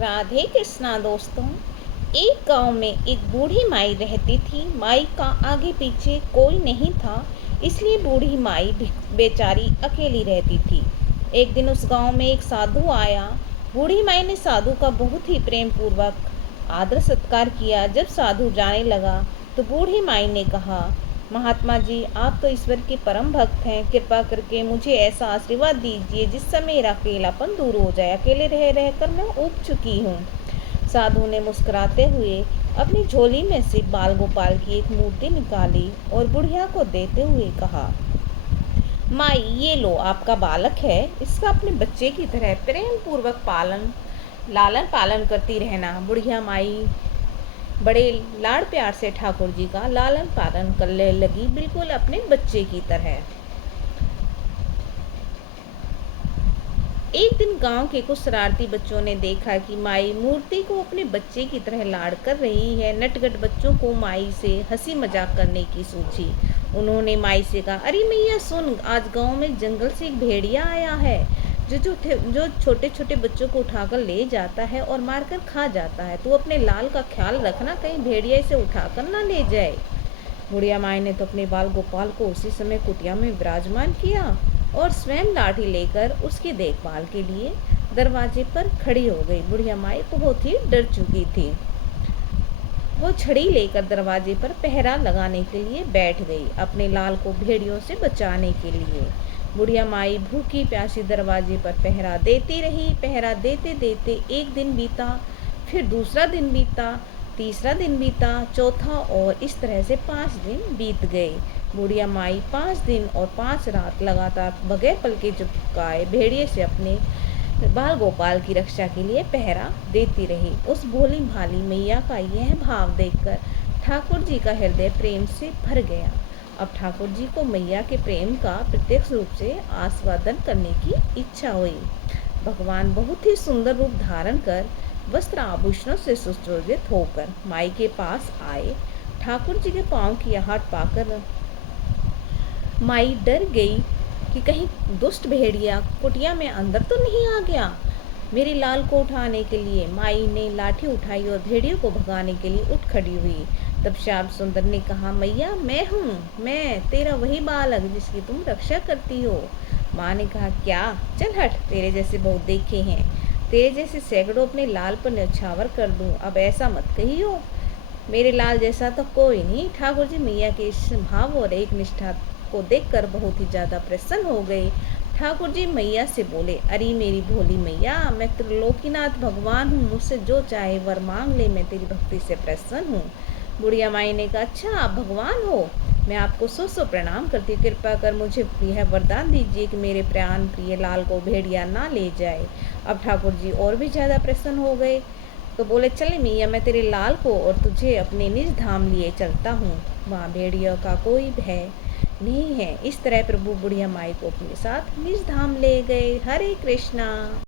राधे कृष्णा दोस्तों। एक गांव में एक बूढ़ी माई रहती थी। माई का आगे पीछे कोई नहीं था, इसलिए बूढ़ी माई बेचारी अकेली रहती थी। एक दिन उस गांव में एक साधु आया। बूढ़ी माई ने साधु का बहुत ही प्रेम पूर्वक आदर सत्कार किया। जब साधु जाने लगा तो बूढ़ी माई ने कहा, महात्मा जी, आप तो ईश्वर के परम भक्त हैं। कृपा करके मुझे ऐसा आशीर्वाद दीजिए जिससे मेरा अकेलापन दूर हो जाए। अकेले रह रहकर मैं ऊब चुकी हूँ। साधु ने मुस्कुराते हुए अपनी झोली में से बाल गोपाल की एक मूर्ति निकाली और बुढ़िया को देते हुए कहा, माई, ये लो, आपका बालक है। इसका अपने बच्चे की तरह प्रेम पूर्वक लालन पालन करती रहना। बुढ़िया माई बड़े लाड़ प्यार से ठाकुर जी का लालन पालन करने लगी, बिल्कुल अपने बच्चे की तरह। एक दिन गांव के कुछ शरारती बच्चों ने देखा कि माई मूर्ति को अपने बच्चे की तरह लाड़ कर रही है। नटखट बच्चों को माई से हंसी मजाक करने की सूझी। उन्होंने माई से कहा, अरे मैया सुन, आज गांव में जंगल से एक भेड़िया आया है जो छोटे छोटे बच्चों को उठाकर ले जाता है और मारकर खा जाता है। तू अपने लाल का ख्याल रखना, कहीं भेड़िया इसे उठाकर ना ले जाए। बुढ़िया माई ने तो अपने बाल गोपाल को उसी समय कुटिया में विराजमान किया और स्वयं लाठी लेकर उसकी देखभाल के लिए दरवाजे पर खड़ी हो गई। बुढ़िया माई बहुत ही डर चुकी थी। वो छड़ी लेकर दरवाजे पर पहरा लगाने के लिए बैठ गई, अपने लाल को भेड़ियों से बचाने के लिए। बुढ़िया माई भूखी प्यासी दरवाजे पर पहरा देती रही। पहरा देते देते एक दिन बीता, फिर दूसरा दिन बीता, तीसरा दिन बीता, चौथा, और इस तरह से 5 दिन बीत गए। बुढ़िया माई 5 दिन और 5 रात लगातार बगैर पल के झपकाए भेड़िए से अपने बाल गोपाल की रक्षा के लिए पहरा देती रही। उस भोली भाली मैया का यह भाव देखकर ठाकुर जी का हृदय प्रेम से भर गया। अब ठाकुर जी को मैया के प्रेम का प्रत्यक्ष रूप से आस्वादन करने की इच्छा हुई। भगवान बहुत ही सुंदर रूप धारण कर वस्त्र आभूषणों से सुशोभित होकर माई के पास आए। ठाकुर जी के पांव की आहट पाकर माई डर गई कि कहीं दुष्ट भेड़िया कुटिया में अंदर तो नहीं आ गया। मेरे लाल को उठाने के लिए माई ने लाठी उठाई और भेड़ियों को भगाने के लिए उठ खड़ी हुई। तब श्याम सुंदर ने कहा, मैया, मैं हूँ, मैं तेरा वही बालक जिसकी तुम रक्षा करती हो। माँ ने कहा, क्या? चल हट, तेरे जैसे बहुत देखे हैं। तेरे जैसे सैकड़ों अपने लाल पर न्यौछावर कर दूं। अब ऐसा मत कहियो, मेरे लाल जैसा तो कोई नहीं। ठाकुर जी मैया के इस भाव और एक निष्ठा को देखकर बहुत ही ज्यादा प्रसन्न हो गए। ठाकुर जी मैया से बोले, अरे मेरी भोली मैया, मैं त्रिलोकीनाथ भगवान हूँ, मुझसे जो चाहे वर मांग ले, मैं तेरी भक्ति से प्रसन्न हूँ। बुढ़िया माई ने कहा, अच्छा, आप भगवान हो, मैं आपको सौ प्रणाम करती हूँ। कृपा कर मुझे यह वरदान दीजिए कि मेरे प्राण प्रिय लाल को भेड़िया ना ले जाए। अब ठाकुर जी और भी ज्यादा प्रसन्न हो गए तो बोले, चले मैया, मैं तेरे लाल को और तुझे अपने निज धाम लिए चलता हूँ, वहाँ भेड़िया का कोई भय नहीं है। इस तरह प्रभु बुढ़िया माई को अपने साथ निज धाम ले गए। हरे कृष्णा।